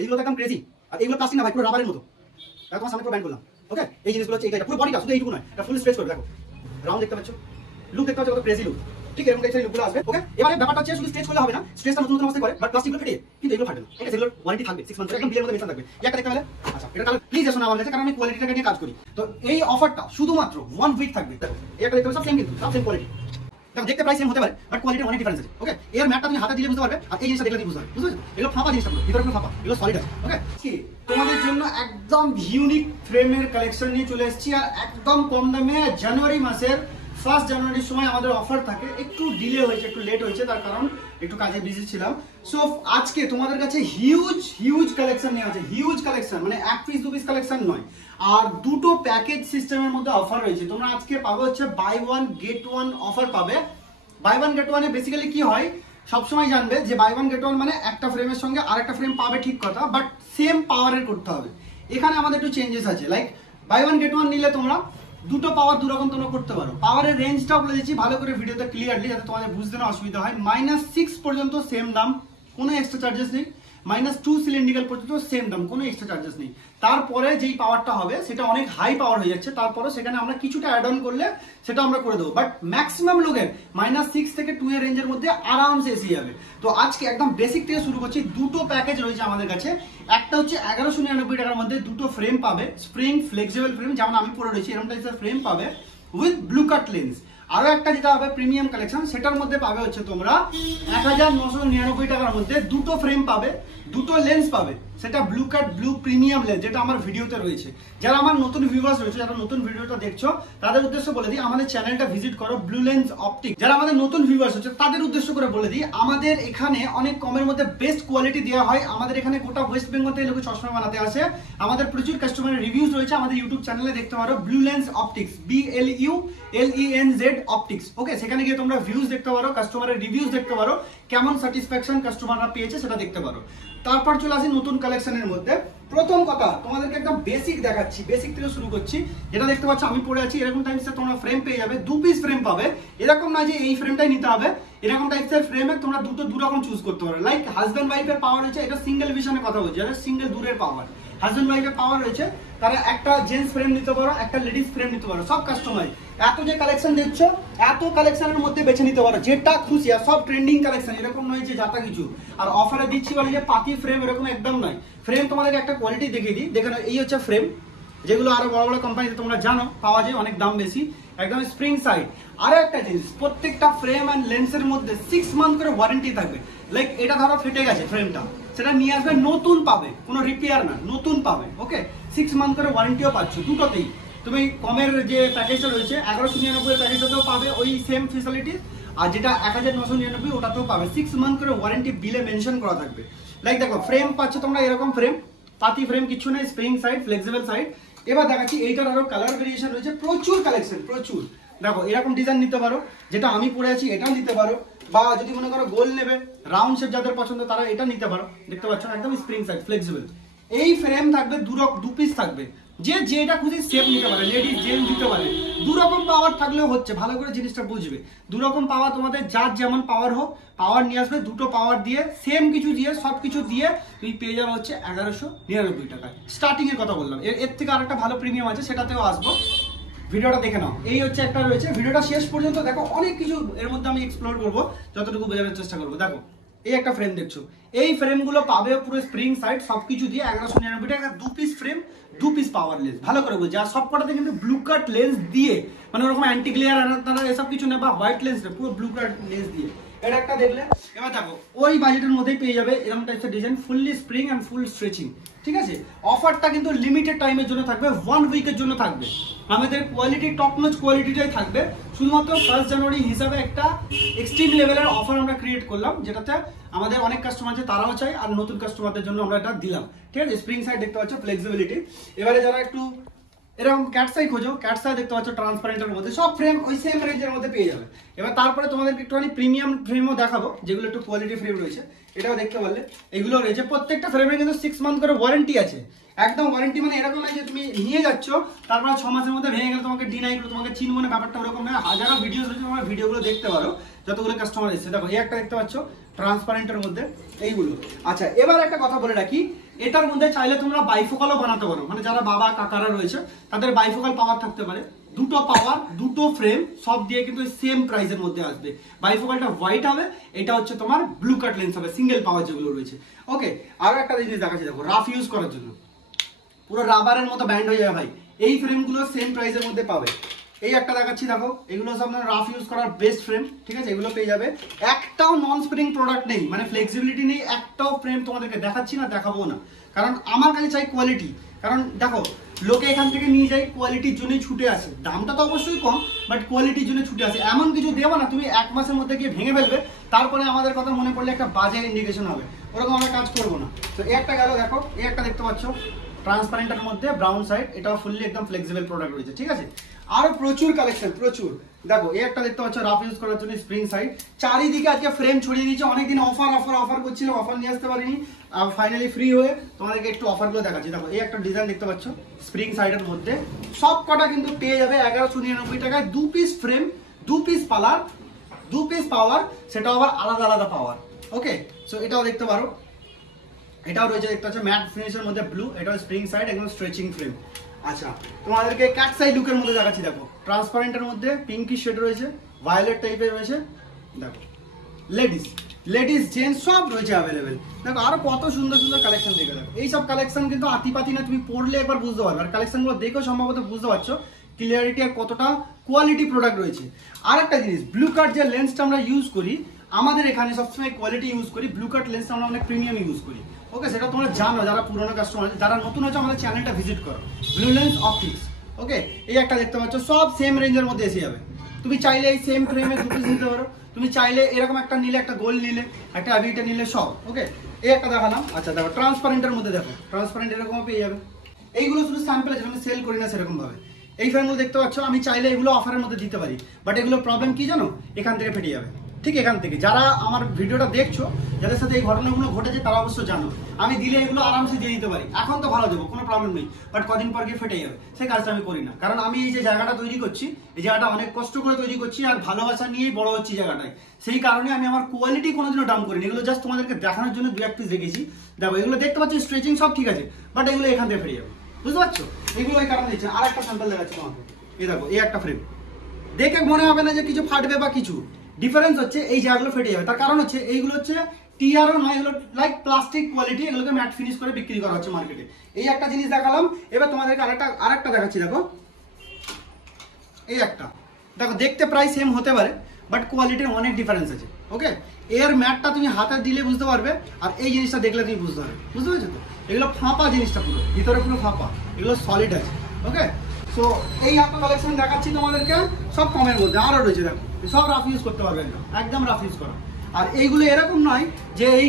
এইগুলো তো একদম ক্রেজি। আর এইগুলো প্লাস্টিক না ভাই, পুরো রাবারের মতো। দেখো তোমার সামনে পুরো ব্যান্ড করলাম। ওকে, এই জিনিসগুলো হচ্ছে এইটা পুরো বডিটা, শুধু এইটুকু নয়, এটা ফুল স্ট্রেচ করবে। দেখো রাউন্ড দেখতে পাচ্ছ, লুক দেখতে পাচ্ছ, কত ক্রেজি লুক। ঠিক এরকম টাইপের লুকগুলো আসবে। ওকে, এবারে ব্যাপারটা হচ্ছে শুধু স্ট্রেচ করলে হবে না, স্ট্রেচটা নতুন নতুন অবস্থায় করে, বাট প্লাস্টিকগুলো ফেটে কিন্তু এগুলো ফাটে না। ঠিক আছে, এগুলোর ওয়ারেন্টি থাকবে 6 মান্থের, একদম বিলের মধ্যে মেনশন থাকবে। একটা দেখতে পেলে আচ্ছা, এটা তাহলে প্লিজ এসো না আমার কাছে, কারণ আমি কোয়ালিটিটাকে নিয়ে কাজ করি। তো এই অফারটা শুধুমাত্র 1 উইক থাকবে। দেখো একটা দেখতে পাচ্ছ, সব সেম, কিন্তু সব সেম কোয়ালিটি। দেখো দেখতে প্রাইস সেম হতে পারে, বাট কোয়ালিটির অনেক ডিফারেন্স আছে। ওকে, এর ম্যাটটা তুমি হাতে দিলে বুঝতে পারবে, আর এই জিনিসটা দেখলে বুঝতে পারবে। বুঝতে পারছো, এগুলো ফাঁপা জিনিসটা, ভিতরে কোনো ফাঁপা, এগুলো সলিড আছে। ওকে, তোমাদের জন্য একদম ইউনিক ফ্রেমের কালেকশন নিয়ে চলে এসেছি, আর একদম কম দামে। জানুয়ারি মাসের 1 জানুয়ারির সময় আমাদের অফার থাকে। একটু ডিলে হয়েছে, একটু লেট হয়েছে, তার কারণ একটু কাজে বিজি ছিলাম। সো আজকে তোমাদের কাছে হিউজ কালেকশন নিয়ে আছে। হিউজ কালেকশন মানে 1 পিস 2 পিস কালেকশন নয়, আর দুটো প্যাকেজ সিস্টেমের মধ্যে অফার রয়েছে। তোমরা আজকে পাবে হচ্ছে বাই 1 গেট 1 অফার পাবে। বাই 1 গেট 1 এ বেসিক্যালি কি হয়, সবসময় জানবে যে বাই 1 গেট 1 মানে একটা ফ্রেমের সঙ্গে আরেকটা ফ্রেম পাবে, ঠিক কথা, বাট সেম পাওয়ারের করতে হবে। এখানে আমাদের একটু চেঞ্জেস আছে। লাইক বাই 1 গেট 1 নিলে তোমরা দুটো পাওয়ার দুরকম তোমরা করতে পারো। পাওয়ারের রেঞ্জটা বলে দিচ্ছি ভালো করে ভিডিওতে ক্লিয়ারলি, যাতে তোমাদের বুঝতে না অসুবিধা হয়। -6 পর্যন্ত সেম দাম, কোনো এক্সট্রা চার্জেস নেই। -2 সিলিন্ড্রিক্যাল পর্যন্ত সেম দাম, কোনো এক্সট্রা চার্জেস নেই। তারপরে যেই পাওয়ারটা হবে সেটা অনেক হাই পাওয়ার হয়ে যাচ্ছে, তারপরে সেখানে আমরা কিছুটা অ্যাড অন করলে সেটা আমরা করে দেবো। বাট ম্যাক্সিমাম লোকের -6 থেকে 2 এর রেঞ্জের মধ্যে আরামসে এসে যাবে। তো আজকে একদম বেসিক থেকে শুরু করছি। দুটো প্যাকেজ রয়েছে আমাদের কাছে। একটা হচ্ছে 1199 টাকার মধ্যে দুটো ফ্রেম পাবে, স্প্রিং ফ্লেক্সিবল ফ্রেম, যেমন আমি পরে রয়েছি এরকম টাইপের ফ্রেম পাবে উইথ ব্লু কাট লেন্স। আরো একটা যেটা হবে প্রিমিয়াম কালেকশন, সেটার মধ্যে পাবে হচ্ছে তোমরা 1999 টাকার মধ্যে দুটো ফ্রেম পাবে, দুটো লেন্স পাবে। সেটা ব্লু কাট ব্লু প্রিমিয়াম লেন্স, যেটা আমার ভিডিওতে রয়েছে। যারা আমার নতুন ভিউয়ার্স রয়েছে, যারা নতুন ভিডিওটা দেখছো, তাদের উদ্দেশ্য বলে দিই আমাদের চ্যানেলটা ভিজিট করো, ব্লু লেন্স অপটিক। যারা আমাদের নতুন ভিউয়ার্স হচ্ছে তাদের উদ্দেশ্য করে বলে দিই, আমাদের এখানে অনেক কমের মধ্যে বেস্ট কোয়ালিটি দেওয়া হয়। আমাদের এখানে গোটা ওয়েস্ট বেঙ্গল থেকে লোক চশমা বানাতে আসে। আমাদের প্রচুর কাস্টমারের রিভিউজ রয়েছে, আমাদের ইউটিউব চ্যানেলে দেখতে পারো, Blue Lens Optics, BLULENZ optics. Okay, সেখানে গিয়ে তোমরা ভিউজ দেখতে পারো, কাস্টমারের রিভিউজ দেখতে পারো, কেমন স্যাটিসফ্যাকশন কাস্টমাররা পেয়েছে সেটা দেখতে পারো। তারপর চলে আসি নতুন কালেকশনের মধ্যে। প্রথম কথা তোমাদেরকে একদম বেসিক দেখাচ্ছি, বেসিক থেকে শুরু করছি। যেটা দেখতে পাচ্ছ আমি পরে আছি, এরকম টাইপসে তোমরা ফ্রেম পেয়ে যাবে। 2 পিস ফ্রেম পাবে, এরকম না যে এই ফ্রেমটাই নিতে হবে। এরকম টাইপসের ফ্রেমে তোমরা দু রকম চুজ করতে পারো। লাইক হাজব্যান্ড ওয়াইফের পাওয়ার হচ্ছে, এটা সিঙ্গেল ভিশনের কথা বলছি, এটা সিঙ্গেল দূরের পাওয়ার। হাজব্যান্ড ওয়াইফের পাওয়ার রয়েছে, তারা একটা জেন্টস ফ্রেম নিতে পারো, একটা লেডিস ফ্রেম নিতে পারো, সব কাস্টমাইজ। এত যে কালেকশন দেখছো, এত কালেকশনের মধ্যে বেছে নিতে পারো যেটা খুশি, আর সব ট্রেন্ডিং কালেকশন। এরকম নয় যে যাতা কিছু আর অফারে দিচ্ছি বলে যে পাতি ফ্রেম, এরকম একদম নয়। ফ্রেম তোমাদেরকে একটা কোয়ালিটি দেখিয়ে দিই, দেখেন এই হচ্ছে ফ্রেম, যেগুলো আরো বড় বড় কোম্পানিতে তোমরা জানো পাওয়া যায়, অনেক দাম বেশি, একদম স্প্রিং সাইড। আরো একটা জিনিস, প্রত্যেকটা ফ্রেম এন্ড লেন্সের মধ্যে 6 মান্থ করে ওয়ারেন্টি থাকবে। লাইক এটা ধরো ফেটে গেছে ফ্রেমটা, সেটা নিয়ে আসবে, নতুন পাবে, কোনো রিপেয়ার না, নতুন পাবে। ওকে, 6 মান্থ করে ওয়ারেন্টিও পাচ্ছ দুটোতেই। তুমি কমের যে প্যাকেজটা রয়েছে 1199 প্যাকেজটাতেও পাবে ওই সেম ফেসিলিটিস, আর যেটা 1999 ওটাতেও পাবে 6 মান্থ করে ওয়ারেন্টি বিলে মেনশন করা থাকবে। লাইক দেখো ফ্রেম পাচ্ছ তোমরা এরকম ফ্রেম, পাতি ফ্রেম কিছু নেই, স্প্রিং সাইড, ফ্লেক্সিবল সাইড। এবার দেখাচ্ছি এইটার আরো কালার ভেরিয়েশন রয়েছে, প্রচুর কালেকশন, প্রচুর। দেখো এরকম ডিজাইন নিতে পারো, যেটা আমি পরে আছি এটাও নিতে পারো, বা যদি মনে করো গোল নেবে, রাউন্ড শেপ যাদের পছন্দ তারা এটা নিতে পারো। দেখতে পাচ্ছ একদম স্প্রিং সাইড, ফ্লেক্সিবল। এই ফ্রেম থাকবে 2 পিস থাকবে, যে যেটা খুশি শেপ নিতে পারে, লেডিস জেন্টস দিতে পারে। 2 রকম পাওয়ার থাকলেও হচ্ছে, ভালো করে জিনিসটা বুঝবে। 2 রকম পাওয়ার, তোমাদের যার যেমন পাওয়ার হোক, পাওয়ার নিয়ে আসবে। দুটো পাওয়ার দিয়ে সেম কিছু দিয়ে, সব কিছু দিয়ে তুমি পেয়ে যাবে হচ্ছে 1199 টাকায়। স্টার্টিং এর কথা বললাম, এর থেকে আরেকটা ভালো প্রিমিয়াম আছে, সেটাতেও আসবো, ভিডিওটা দেখে নাও। এই হচ্ছে একটা রয়েছে, ভিডিওটা শেষ পর্যন্ত দেখো, অনেক কিছু এর মধ্যে আমি এক্সপ্লোর করবো, যতটুকু বোঝানোর চেষ্টা করবো। দেখো এই একটা ফ্রেম দেখছো, এই ফ্রেমগুলো পাবে পুরো স্প্রিং সাইড সবকিছু দিয়ে 1199 টাকা। 2 পিস ফ্রেম, 2 পিস পাওয়ার লেন্স, ভালো করে বুঝছে। আর সবকটাতে কিন্তু ব্লু কাট লেন্স দিয়ে, মানে ওরকম অ্যান্টি গ্লেয়ার এসব কিছু না, বা হোয়াইট লেন্স না, পুরো ব্লু কাট লেন্স দিয়ে। এটা একটা দেখলে। এবার দেখো ওই বাজেটের মধ্যেই পেয়ে যাবে এরকম টাইপের design, fully spring and full stretching. ঠিক আছে, অফারটা কিন্তু লিমিটেড টাইমের জন্য থাকবে, 1 উইকের জন্য থাকবে। আমাদের কোয়ালিটি টপ নচ কোয়ালিটিটাই থাকবে। শুধুমাত্র 1 জানুয়ারি হিসাবে একটা এক্সট্রিম লেভেলের অফার আমরা ক্রিয়েট করলাম, যেটাতে আমাদের অনেক কাস্টমার আছে তারাও চাই, আর নতুন কাস্টমারদের জন্য আমরা এটা দিলাম। ঠিক আছে, স্প্রিং সাইড দেখতে পাচ্ছ, ফ্লেক্সিবিলিটি। এবারে যারা একটু এরকম ক্যাটসাই খোঁজো, ক্যাটসাই দেখতে পাচ্ছ ট্রান্সপারেন্টের মধ্যে, সব ফ্রেম ওই সেম রেঞ্জের মধ্যে পেয়ে যাবে। এবার তারপরে তোমাদেরকে একটুখানি প্রিমিয়াম ফ্রেমও দেখাবো, যেগুলো একটু কোয়ালিটি ফ্রেম রয়েছে, এটাও দেখতে পারলে। এগুলো রয়েছে, প্রত্যেকটা ফ্রেমের কিন্তু 6 মান্থ করে ওয়ারেন্টি আছে। একদম ওয়ারেন্টি মানে এরকম নয় যে তুমি নিয়ে যাচ্ছ তারপরে 6 মাসের মধ্যে ভেঙে গেলে তোমাকে ডিনাই করে তোমাকে চিনবো না, ব্যাপারটা ওরকম নয়। হাজারো ভিডিও রয়েছে, তোমরা ভিডিওগুলো দেখতে পারো, যতগুলো কাস্টমার এসেছে। দেখো এই একটা দেখতে পাচ্ছ ট্রান্সপারেন্টের মধ্যে, এইগুলো। আচ্ছা, এবার একটা কথা বলে রাখি, এটার মধ্যে চাইলে তোমরা বাইফোকালও বানাতে পারো, মানে যারা বাবা কাকারা রয়েছে তাদের বাইফোকাল পাওয়ার থাকতে পারে। দুটো পাওয়ার, দুটো ফ্রেম সব দিয়ে কিন্তু সেম প্রাইসের মধ্যে আসবে। বাইফোকালটা হোয়াইট হবে, এটা হচ্ছে তোমার ব্লু কাট লেন্স হবে, সিঙ্গেল পাওয়ার যেগুলো রয়েছে। ওকে, আরো একটা জিনিস দেখাচ্ছি, দেখো রাফ ইউজ করার জন্য পুরো রাবারের মতো ব্যান্ড হয়ে যাবে ভাই। এই ফ্রেমগুলো সেম প্রাইসের মধ্যে পাবে। এই একটা দেখাচ্ছি, দেখো এগুলো সব আপনার রাফ ইউজ করার বেস্ট ফ্রেম, ঠিক আছে, এগুলো পেয়ে যাবে। একটাও নন স্প্রিং প্রোডাক্ট নেই, মানে ফ্লেক্সিবিলিটি নেই, একটাও ফ্রেম তোমাদেরকে দেখাচ্ছি না, দেখাবো না, কারণ আমার কাছে চাই কোয়ালিটি। কারণ দেখো লোকে এখান থেকে নিয়ে যায় কোয়ালিটির জন্যই ছুটে আসে, দামটা তো অবশ্যই কম, বাট কোয়ালিটির জন্য ছুটে আসে। এমন কিছু দেবো না তুমি 1 মাসের মধ্যে গিয়ে ভেঙে ফেলবে, তারপরে আমাদের কথা মনে পড়লে একটা বাজে ইন্ডিকেশন হবে, ওরকম আমরা কাজ করবো না। তো এই একটা গেল, দেখো এই একটা দেখতে পাচ্ছ ট্রান্সপারেন্টের মধ্যে ব্রাউন সাইড, এটাও ফুললি একদম ফ্লেক্সিবল প্রোডাক্ট রয়েছে, ঠিক আছে। আরো প্রচুর কালেকশন, প্রচুর। দেখো এই একটা দেখতে পাচ্ছ রাফ ইউজ করার জন্য স্প্রিং সাইড, চারিদিকে আজকে ফ্রেম ছড়িয়ে দিয়েছে। অনেকদিন অফার করছিলাম, অফার নিয়ে আসতে পারিনি, ফাইনালি ফ্রি হয়ে তোমাদেরকে একটু অফারগুলো দেখাচ্ছি। দেখো এই একটা ডিজাইন দেখতে পাচ্ছ স্প্রিং সাইডের মধ্যে, সব কটা কিন্তু পেয়ে যাবে 1199 টাকায়। 2 পিস ফ্রেম, 2 পিস পালার, 2 পিস পাওয়ার, সেটাও আবার আলাদা আলাদা পাওয়ার। ওকে, সো এটাও দেখতে পারো, এটাও রয়েছে দেখতে পাচ্ছ ম্যাট ফিনিশের মধ্যে ব্লু, এটাও স্প্রিং সাইড, একদম স্ট্রেচিং ফ্রেম। আচ্ছা, তোমাদেরকে ক্যাট সাইড লুকের মধ্যে দেখাচ্ছি, দেখো ট্রান্সপারেন্টের মধ্যে পিঙ্কি শেড রয়েছে, ভায়োলেট টাইপের রয়েছে। দেখো লেডিস জেন্টস সব রয়েছে অ্যাভেলেবেল। দেখো আরো কত সুন্দর সুন্দর কালেকশন দেখে দেখো। এইসব কালেকশন কিন্তু আতিপাতি না, তুমি পড়লে একবার বুঝতে পারবে, আর কালেকশনগুলো দেখেও সম্ভবত বুঝতে পারছো ক্লিয়ারিটি আর কতটা কোয়ালিটি প্রোডাক্ট রয়েছে। আর একটা জিনিস, ব্লু কাট যে লেন্সটা আমরা ইউজ করি, আমাদের এখানে সবসময় কোয়ালিটি ইউজ করি, ব্লু কাট লেন্সটা আমরা অনেক প্রিমিয়াম ইউজ করি। ওকে, সেটা তোমরা জানো, যারা পুরোনো কাস্টমার, যারা নতুন হচ্ছে আমাদের চ্যানেলটা ভিজিট করো, ব্লু লেন্স অপটিক্স। ওকে, এই একটা দেখতে পাচ্ছ সব সেম রেঞ্জের মধ্যে এসে যাবে। তুমি চাইলে এই সেম ফ্রেমে 2 পিস নিতে পারো, তুমি চাইলে এরকম একটা নিলে, একটা গোল্ড নিলে, একটা অ্যাভিটা নিলে, সব। ওকে, এই একটা দেখালাম। আচ্ছা দেখো ট্রান্সপারেন্টের মধ্যে, দেখো ট্রান্সপারেন্ট এরকম পেয়ে যাবে। এইগুলো শুধু স্যাম্পল, যেমন সেল করি না সেরকম ভাবে। এই ফ্রেমগুলো দেখতে পাচ্ছ, আমি চাইলে এগুলো অফারের মধ্যে দিতে পারি, বাট এগুলো প্রবলেম কি জানো, এখান থেকে ফেটে যাবে। ঠিক এখান থেকে যারা আমার ভিডিওটা দেখছো, যাদের সাথে এই ঘটনাগুলো ঘটেছে, তারা অবশ্য জানো আমি দিলে এগুলো আরামসে দিয়ে দিতে পারি, এখন তো ভালো দেবো, কোনো প্রবলেম নেই, বাট কদিন পর গিয়ে ফেটে যাবে। সেই কাজটা আমি করি না, কারণ আমি এই যে জায়গাটা তৈরি করছি, এই জায়গাটা অনেক কষ্ট করে তৈরি করছি, আর ভালোবাসা নিয়েই বড় হচ্ছি জায়গাটায়। সেই কারণে আমি আমার কোয়ালিটি কোনোদিনও ডাউন করিনি, এগুলো জাস্ট তোমাদেরকে দেখানোর জন্য 2-1 পিস রেখেছি। দেখো এগুলো দেখতে পাচ্ছি স্ট্রেচিং সব ঠিক আছে, বাট এগুলো এখান থেকে ফেটে যাবে, বুঝতে পারছো? এগুলো ওই কারণে দিচ্ছে। আর একটা স্যাম্পল দেখাচ্ছি তোমাকে, এই দেখো এই একটা ফ্রেম, দেখে মনে হবে না যে কিছু ফাটবে বা কিছু, ডিফারেন্স হচ্ছে এই জায়গাগুলো ফেটে যাবে। তার কারণ হচ্ছে এইগুলো হচ্ছে টিআরও নয়, এগুলো লাইক প্লাস্টিক কোয়ালিটি, এগুলোকে ম্যাট ফিনিশ করে বিক্রি করা হচ্ছে মার্কেটে। এই একটা জিনিস দেখালাম, এবার তোমাদেরকে আরেকটা দেখাচ্ছি। দেখো এই একটা দেখো, দেখতে প্রায় সেম হতে পারে, বাট কোয়ালিটির অনেক ডিফারেন্স আছে। ওকে, এর ম্যাটটা তুমি হাতে দিলে বুঝতে পারবে, আর এই জিনিসটা দেখলে তুমি বুঝতে পারবে, বুঝতে পারছো তো? এগুলো ফাঁপা জিনিসটা, পুরো ভিতরে পুরো ফাঁপা, এগুলো সলিড আছে। ওকে, সো এই একটা কালেকশন দেখাচ্ছি তোমাদেরকে, সব কমের মধ্যে। আরও রয়েছে, দেখো সব রাফ ইউজ করতে পারবে, একদম রাফ ইউজ করা। আর এইগুলো এরকম নয় যে এই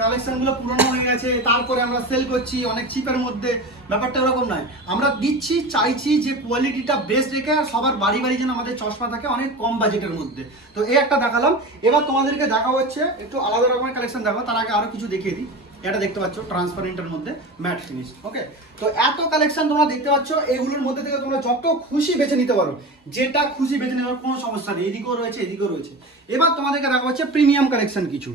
কালেকশনগুলো পুরনো হয়ে গেছে তারপরে আমরা সেল করছি অনেক চিপের মধ্যে, ব্যাপারটা ওরকম নয়। আমরা দিচ্ছি, চাইছি যে কোয়ালিটিটা বেস্ট রেখে, আর সবার বাড়ি বাড়ি যেন আমাদের চশমা থাকে অনেক কম বাজেটের মধ্যে। তো এই একটা দেখালাম, এবার তোমাদেরকে দেখা হচ্ছে একটু আলাদা রকমের কালেকশন। দেখো তার আগে আরো কিছু দেখিয়ে দিই। এটা দেখতে পাচ্ছ ট্রান্সপারেন্টের মধ্যে ম্যাট ফিনিশ। ওকে, তো এত কালেকশন তোমরা দেখতে পাচ্ছ, এগুলোর মধ্যে থেকে তোমরা যত খুশি বেছে নিতে পারো, যেটা খুশি বেছে নেওয়ার কোনো সমস্যা নেই, এদিকেও রয়েছে এদিকেও রয়েছে। এবার তোমাদেরকে দেখা হচ্ছে প্রিমিয়াম কালেকশন কিছু।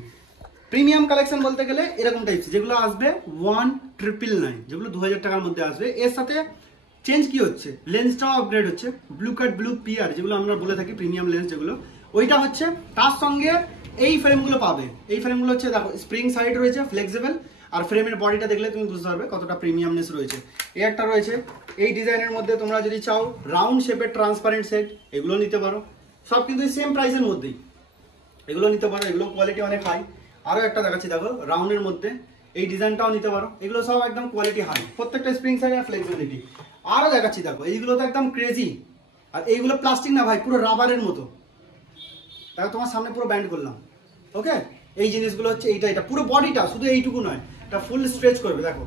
প্রিমিয়াম কালেকশন বলতে গেলে এরকম টাইপস, যেগুলো আসবে 1999, যেগুলো 2000 টাকার মধ্যে আসবে। এর সাথে চেঞ্জ কি হচ্ছে, লেন্সটাও আপগ্রেড হচ্ছে, ব্লু কাট ব্লু পিআর যেগুলো আমরা বলে থাকি প্রিমিয়াম লেন্স যেগুলো, ওইটা হচ্ছে। তার সঙ্গে এই ফ্রেমগুলো পাবে। এই ফ্রেমগুলো হচ্ছে দেখো স্প্রিং সাইড রয়েছে, ফ্লেক্সিবল, আর ফ্রেমের বডিটা দেখলে তুমি বুঝতে পারবে কতটা প্রিমিয়ামনেস রয়েছে। এই একটা রয়েছে এই ডিজাইনের মধ্যে, তোমরা যদি চাও রাউন্ড শেপের ট্রান্সপারেন্ট সেট, এগুলো নিতে পারো, সব কিন্তু সেম প্রাইসের মধ্যেই, এগুলো নিতে পারো, এগুলো কোয়ালিটি অনেক হাই। আরও একটা দেখাচ্ছি, দেখো রাউন্ডের মধ্যে এই ডিজাইনটাও নিতে পারো, এগুলো সব একদম কোয়ালিটি হাই, প্রত্যেকটা স্প্রিং সাইড আর ফ্লেক্সিবিলিটি। আরও দেখাচ্ছি, দেখো এইগুলো তো একদম ক্রেজি, আর এইগুলো প্লাস্টিক না ভাই, পুরো রাবারের মতো। দেখো তোমার সামনে পুরো ব্যান্ড করলাম। ওকে, এই জিনিসগুলো হচ্ছে এটা পুরো বডিটা, শুধু এইটুকু নয়, এটা ফুল স্ট্রেচ করবে, দেখো।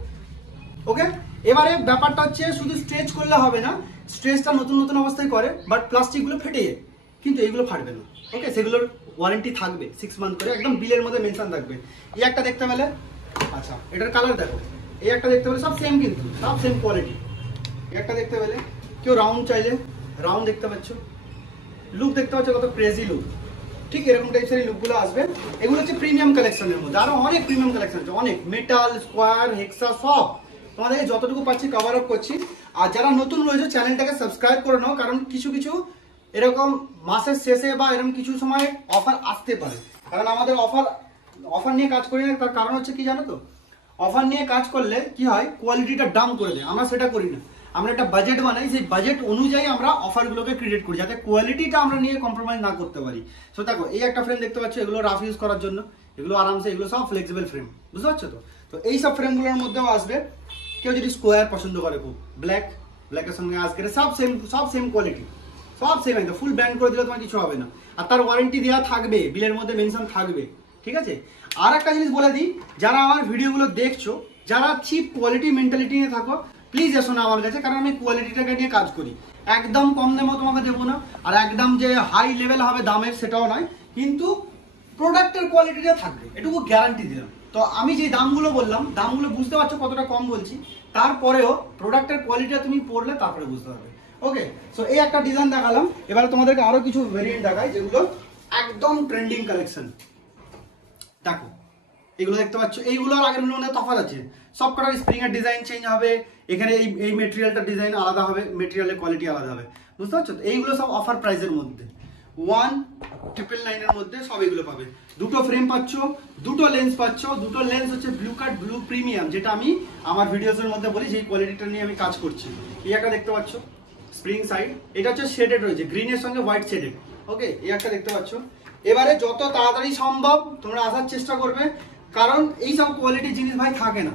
ওকে, এবারে ব্যাপারটা হচ্ছে শুধু স্ট্রেচ করলে হবে না, স্ট্রেচটা নতুন নতুন অবস্থায় করে, বাট প্লাস্টিকগুলো ফেটে যায়, কিন্তু এইগুলো ফাটবে না। ওকে, সেগুলোর ওয়ারেন্টি থাকবে 6 মান্থ করে, একদম বিলের মধ্যে মেনশন থাকবে। এই একটা দেখতে পেলে, আচ্ছা এটার কালার দেখো, এই একটা দেখতে পেলে, সব সেম কিন্তু সব সেম কোয়ালিটি। এই একটা দেখতে পেলে, কেউ রাউন্ড চাইলে রাউন্ড দেখতে পাচ্ছ, লুক দেখতে পাচ্ছ কত ক্রেজি লুক। ঠিক এরকম টাইপের এই লুকগুলো আসবে। এগুলো হচ্ছে প্রিমিয়াম কালেকশনের মধ্যে, আরো অনেক প্রিমিয়াম কালেকশন আছে, অনেক মেটাল, স্কোয়ার, হেক্সা সব তোমাদেরকে যতটুকু পাচ্ছি কভার আপ করছি। আর যারা নতুন রয়েছে চ্যানেলটাকে সাবস্ক্রাইব করে নাও, কারণ কিছু কিছু এরকম মাসের শেষে বা এরকম কিছু সময় অফার আসতে পারে। কারণ আমাদের অফার নিয়ে কাজ করি না, তার কারণ হচ্ছে কি জানো তো, অফার নিয়ে কাজ করলে কি হয়, কোয়ালিটিটা ডাউন করে দেয়। আমরা সেটা করি না, আমরা একটা বাজেট বানাই, সেই বাজেট অনুযায়ী আমরা অফারগুলোকে ক্রিয়েট করি যাতে কোয়ালিটিটা আমরা নিয়ে কম্প্রোমাইজ না করতে পারি। সো দেখো এই একটা ফ্রেম দেখতে পাচ্ছ, এগুলো রাফ ইউজ করার জন্য, এগুলো আরামসে, এগুলো সব ফ্লেক্সিবল ফ্রেম, বুঝতে পারছো তো। তো এই সব ফ্রেমগুলোর মধ্যেও আসবে। কেউ যদি স্কোয়ার পছন্দ করে, খুব ব্ল্যাকের সঙ্গে আজকে সব সেম কোয়ালিটি, সব সেম একদম ফুল ব্যান্ড করে দিলে তোমার কিছু হবে না। আর তার ওয়ারেন্টি দেওয়া থাকবে, বিলের মধ্যে মেনশন থাকবে, ঠিক আছে। আর একটা জিনিস বলে দিই, যারা আমার ভিডিওগুলো দেখছো, যারা চিপ কোয়ালিটি মেন্টালিটি নিয়ে থাকো, প্লিজ এসো না আমার কাছে, কারণ আমি কোয়ালিটিটাকে নিয়ে কাজ করি। একদম কম দামও তোমাকে দেবো না, আর একদম যে হাই লেভেল হবে দামের সেটাও নয়, কিন্তু প্রোডাক্টের কোয়ালিটিটা থাকবে, এটুকু গ্যারান্টি দিলাম। তো আমি যে দামগুলো বললাম, দামগুলো বুঝতে পারছো কতটা কম বলছি, তারপরেও প্রোডাক্টের কোয়ালিটিটা তুমি পড়লে তারপরে বুঝতে পারবে। ওকে, সো এই একটা ডিজাইন দেখালাম, এবারে তোমাদেরকে আরো কিছু ভেরিয়েন্ট দেখাই যেগুলো একদম ট্রেন্ডিং কালেকশন। দেখো এগুলো দেখতে পাচ্ছ, এইগুলোর আগের মধ্যে তফাৎ আছে, সব কটার স্প্রিং এর ডিজাইন চেঞ্জ হবে, এখানে এই মেটেরিয়ালটার ডিজাইন আলাদা হবে, মেটেরিয়ালের কোয়ালিটি আলাদা হবে, বুঝতে পারছো। এইগুলো সব অফার প্রাইসের মধ্যে 1999 এর মধ্যে সব এগুলো পাবে। দুটো ফ্রেম পাচ্ছ, দুটো লেন্স পাচ্ছ, দুটো লেন্স হচ্ছে ব্লু কাট ব্লু প্রিমিয়াম, যেটা আমি আমার ভিডিওসের মধ্যে বলি, যেই কোয়ালিটিটা নিয়ে আমি কাজ করছি। এই একটা দেখতে পাচ্ছ স্প্রিং সাইড, এটা হচ্ছে শেডেড রয়েছে, গ্রিনের সঙ্গে হোয়াইট শেডেড। ওকে, এই একটা দেখতে পাচ্ছ। এবারে যত তাড়াতাড়ি সম্ভব তোমরা আসার চেষ্টা করবে, কারণ এই সব কোয়ালিটির জিনিস ভাই থাকে না,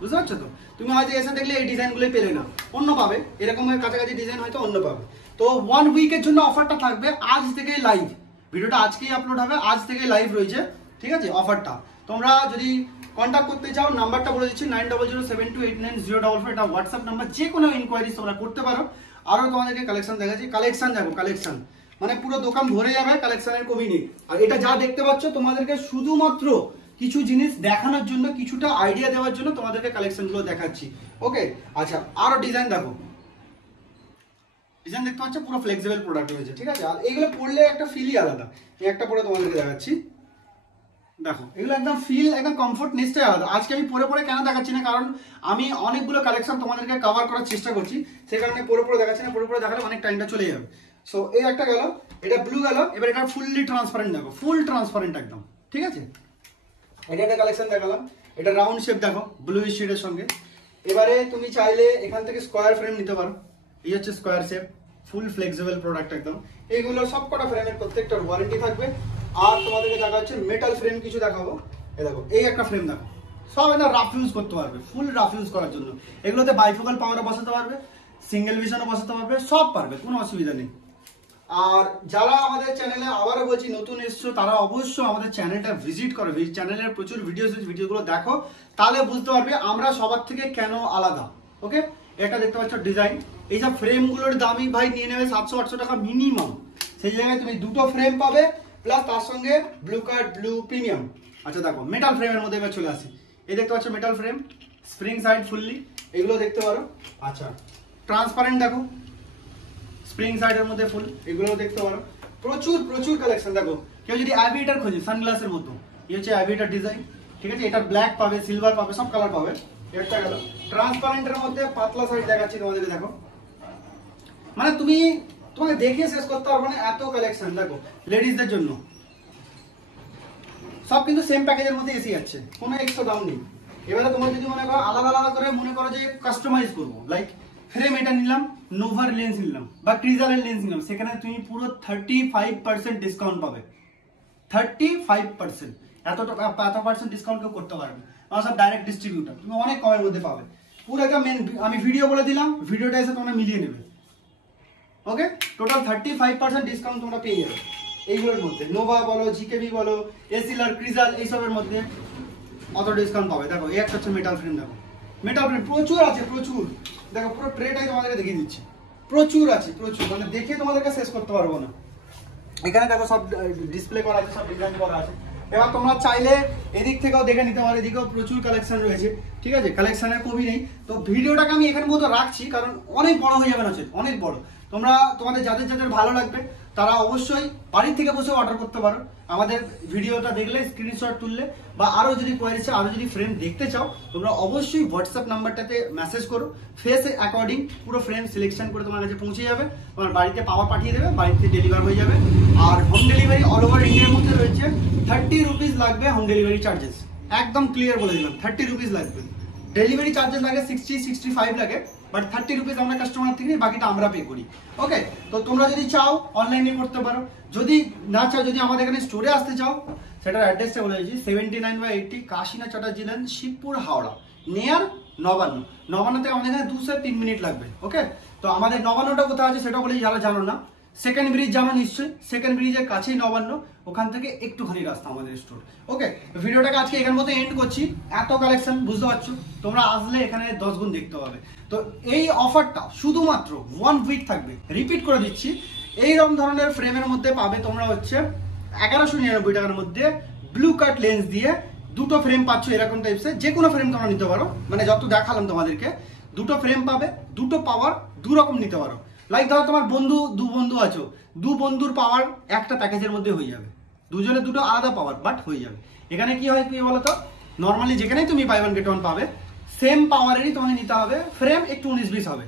বুঝতে পারছো তো। তুমি হয়তো এসে দেখলে এই ডিজাইনগুলোই পেলে না, অন্য পাবে, এরকমের কাছাকাছি ডিজাইন হয়তো অন্য পাবে। তো 1 উইকের জন্য অফারটা থাকবে, আজ থেকে লাইভ, ভিডিওটা আজকেই আপলোড হবে, আজ থেকে লাইভ রয়েছে, ঠিক আছে। অফারটা তোমরা যদি কন্ট্যাক্ট করতে চাও, নাম্বারটা বলে দিচ্ছি 9007289044, এটা হোয়াটসঅ্যাপ নাম্বার, যে কোনো ইনকোয়ারিজ তোমরা করতে পারো। আরও তোমাদেরকে কালেকশন দেখাচ্ছি, কালেকশন দেখো, কালেকশন মানে পুরো দোকান ভরে যাবে, কালেকশনের কমই নেই। আর এটা যা দেখতে পাচ্ছ তোমাদেরকে শুধুমাত্র কিছু জিনিস দেখানোর জন্য, কিছুটা আইডিয়া দেওয়ার জন্য তোমাদেরকে কালেকশনগুলো দেখাচ্ছি। ওকে, আচ্ছা আরো ডিজাইন দেখো, ডিজাইন দেখতে পাচ্ছ, পুরো ফ্লেক্সিবল প্রোডাক্ট রয়েছে, ঠিক আছে। আর এগুলো পরলে একটা ফিলই আলাদা, একটা পরে তোমাদেরকে দেখাচ্ছি। দেখো এগুলো একদম ফিল, একদম কমফোর্টনেসটাই আলাদা। আজকে আমি পরে কেন দেখাচ্ছি না, কারণ আমি অনেকগুলো কালেকশন তোমাদেরকে কভার করার চেষ্টা করছি, সেই কারণে পরে দেখাচ্ছি না, পরে দেখালে অনেক টাইমটা চলে যাবে। সো এই একটা গেল, এটা ব্লু গেল। এবার এটা ফুললি ট্রান্সপারেন্ট দেখো, ফুল ট্রান্সপারেন্ট একদম, ঠিক আছে। এটা একটা কালেকশন দেখালাম, এটা রাউন্ড শেপ দেখো ব্লু শেডের সঙ্গে। এবারে তুমি চাইলে এখান থেকে স্কোয়ার ফ্রেম নিতে পারো, এই হচ্ছে স্কোয়ার শেপ, ফুল ফ্লেক্সিবল প্রোডাক্ট একদম। এইগুলো সব কটা ফ্রেমের প্রত্যেকটার ওয়ারেন্টি থাকবে। আর তোমাদেরকে দেখা হচ্ছে মেটাল ফ্রেম কিছু দেখাবো, এই দেখো এই একটা ফ্রেম দেখো, সব এটা রাফ ইউজ করতে পারবে, ফুল রাফ ইউজ করার জন্য। এগুলোতে বাইফোকাল পাওয়ারও বসাতে পারবে, সিঙ্গেল ভিশনও বসাতে পারবে, সব পারবে, কোনো অসুবিধা নেই। আর যারা আমাদের চ্যানেলে আবারও বলছি নতুন এসছো, তারা অবশ্যই আমাদের চ্যানেলটা ভিজিট করো, চ্যানেলের প্রচুর ভিডিওগুলো দেখো, তাহলে বুঝতে পারবে আমরা সবার থেকে কেন আলাদা। ওকে, এটা দেখতে পাচ্ছ ডিজাইন, এই সব ফ্রেমগুলোর দামই ভাই নিয়ে নেবে 700-800 টাকা মিনিমাম। সেই জায়গায় তুমি দুটো ফ্রেম পাবে, প্লাস তার সঙ্গে ব্লু কাট ব্লু প্রিমিয়াম। আচ্ছা দেখো মেটাল ফ্রেমের মধ্যে এবার চলে আসি, এই দেখতে পাচ্ছ metal frame, spring side fully, এগুলো দেখতে পারো। আচ্ছা ট্রান্সপারেন্ট দেখো, স্প্রিং সাইডের মধ্যে ফুল, এগুলো দেখতে পারো। প্রচুর কালেকশন দেখো। কেউ যদি অ্যাভিয়েটার খোঁজে সানগ্লাসের মতো, এই হচ্ছে অ্যাভিয়েটার ডিজাইন, ঠিক আছে। এটা ব্ল্যাক পাবে, সিলভার পাবে, সব কালার পাবে। একটা গেল ট্রান্সপারেন্টের মধ্যে পাতলা সাইড দেখাচ্ছি তোমাদেরকে, দেখো মানে তোমাকে দেখে শেষ করতে পারবো না, এত কালেকশন দেখো। লেডিসদের জন্য সব কিন্তু সেম প্যাকেজের মধ্যে এসে যাচ্ছে, কোনো এক্সট্রা দাম নেই। এবারে তোমার যদি মনে করো আলাদা করে মনে করো যে কাস্টমাইজ করবো, লাইক ফ্রেম এটা নিলাম, নোভার লেন্স নিলাম বা ক্রিজালের লেন্স নিলাম, সেখানে তুমি পুরো 35% ডিসকাউন্ট পাবে। 35%, এত পার্সেন্ট ডিসকাউন্ট কেউ করতে পারবে না, আমার সব ডাইরেক্ট ডিস্ট্রিবিউটার, তুমি অনেক কমের মধ্যে পাবে। পুরো একটা আমি ভিডিও বলে দিলাম, ভিডিওটা এসে তোমরা মিলিয়ে নেবে। ওকে, টোটাল 35% ডিসকাউন্ট তোমরা পেয়ে যাবে এইগুলোর মধ্যে। নোভা বলো, জিকেবি বলো, এসিলার, ক্রিজাল, এইসবের মধ্যে অত ডিসকাউন্ট পাবে। দেখো এই একটা হচ্ছে মেটাল ফ্রেম, দেখো মেটাল ফ্রেম প্রচুর আছে, প্রচুর। দেখো পুরো ট্রেটাই তোমাদেরকে দেখিয়ে দিচ্ছি, প্রচুর আছে, প্রচুর, মানে দেখে তোমাদেরকে শেষ করতে পারবো না। এখানে দেখো সব ডিসপ্লে করা আছে, সব ডিজাইন করা আছে। এবার তোমরা চাইলে এদিক থেকেও দেখে নিতে পারো, এদিকেও প্রচুর কালেকশন রয়েছে, ঠিক আছে। কালেকশনের কমই নেই। তো ভিডিওটাকে আমি এখানের মতো রাখছি, কারণ অনেক বড় হয়ে যাবে না, অনেক বড়। তোমাদের যাদের ভালো লাগবে তারা অবশ্যই বাড়ি থেকে বসে অর্ডার করতে পারো। আমাদের ভিডিওটা দেখলে স্ক্রিনশট তুললে বা আরো যদি কোয়ারি চাও, আরো যদি ফ্রেম দেখতে চাও, তোমরা অবশ্যই হোয়াটসঅ্যাপ নাম্বারটাতে মেসেজ করো। ফেস অ্যাকর্ডিং পুরো ফ্রেম সিলেকশন করে তোমার কাছে পৌঁছে যাবে, তোমার বাড়িতে পাওয়ার পাঠিয়ে দেবে, বাড়িতে ডেলিভার হয়ে যাবে। আর হোম ডেলিভারি অল ওভার ইন্ডিয়ার মধ্যে রয়েছে। 30 রুপিস লাগবে হোম ডেলিভারি চার্জেস, একদম ক্লিয়ার বলে দিলাম, 30 রুপিস লাগবে। ডেলিভারি চার্জেস লাগে 60-65 লাগে, বাট 30 রুপিস আমরা কাস্টমার থেকে নিই, বাকিটা আমরা পে করি। ওকে, তো তোমরা যদি চাও অনলাইনে করতে পারো, যদি না চাও, যদি আমাদের এখানে স্টোরে আসতে চাও, সেটার অ্যাড্রেসটা বলে দিচ্ছি, 79/80 কাশীনাথ চ্যাটার্জি লেন, শিবপুর, হাওড়া, নিয়ার নবান্ন। নবান্ন থেকে আমাদের এখানে 2 থেকে 3 মিনিট লাগবে। ওকে, তো আমাদের নবান্নটা কোথায় আছে সেটা বলে, যারা জানো না, সেকেন্ড ব্রিজ জানো নিশ্চয়ই, সেকেন্ড ব্রিজের কাছেই নবান্ন, ওখান থেকে একটুখানি রাস্তা আমাদের স্টোর। ওকে, ভিডিওটাকে আজকে এখান মতো এন্ড করছি। এত কালেকশন বুঝতে পারছো, তোমরা আসলে এখানে 10 গুণ দেখতে পাবে। তো এই অফারটা শুধুমাত্র 1 উইক থাকবে, রিপিট করে দিচ্ছি। এইরকম ধরনের ফ্রেমের মধ্যে পাবে তোমরা হচ্ছে 1199 টাকার মধ্যে ব্লু কাট লেন্স দিয়ে দুটো ফ্রেম পাচ্ছ, এরকম টাইপসের যে কোনো ফ্রেম তোমরা নিতে পারো। মানে যত দেখালাম তোমাদেরকে, দুটো ফ্রেম পাবে, দুটো পাওয়ার দু রকম নিতে পারো। লাইক ধরো তোমার দু বন্ধু আছো, দু বন্ধুর পাওয়ার একটা প্যাকেজের মধ্যে হয়ে যাবে, দুজনে দুটো আলাদা পাওয়ার বাট হয়ে যাবে। এখানে কি হয় কি বলতো, নর্মালি যেখানেই তুমি বাই ওয়ান গেট ওয়ান পাবে, সেম পাওয়ারেরই তোমাকে নিতে হবে, ফ্রেম একটু 19-20 হবে,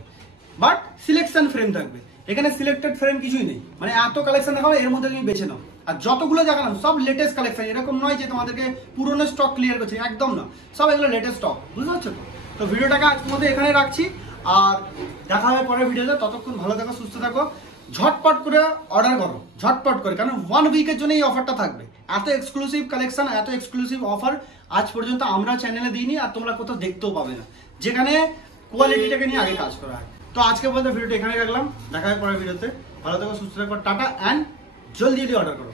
বাট সিলেকশন ফ্রেম থাকবে। এখানে সিলেক্টেড ফ্রেম কিছুই নেই, মানে এত কালেকশন দেখাবো, এর মধ্যে তুমি বেছে নাও। আর যতগুলো দেখালাম সব লেটেস্ট কালেকশন, এরকম নয় যে তোমাদেরকে পুরোনো স্টক ক্লিয়ার করছে, একদম না, সব এগুলো লেটেস্ট স্টক, বুঝতে পারছো তো? তো ভিডিওটাকে আজকের মধ্যে এখানে রাখছি, আর দেখা হবে পরের ভিডিওতে। ততক্ষণ ভালো থাকো, সুস্থ থাকো, ঝটপট করে অর্ডার করো, ঝটপট করে, কারণ 1 উইকের জন্য এই অফারটা থাকবে। এত এক্সক্লুসিভ কালেকশন, এত এক্সক্লুসিভ অফার আজ পর্যন্ত আমরা চ্যানেলে দিইনি, আর তোমরা কোথাও দেখতেও পাবে না, যেখানে কোয়ালিটিটাকে নিয়ে আগে কাজ করা হয়। তো আজকে বলতে ভিডিওটা এখানে রাখলাম, দেখা হবে পরের ভিডিওতে। ভালো থাকো, সুস্থ থাকো, টাটা অ্যান্ড জলদি অর্ডার করো।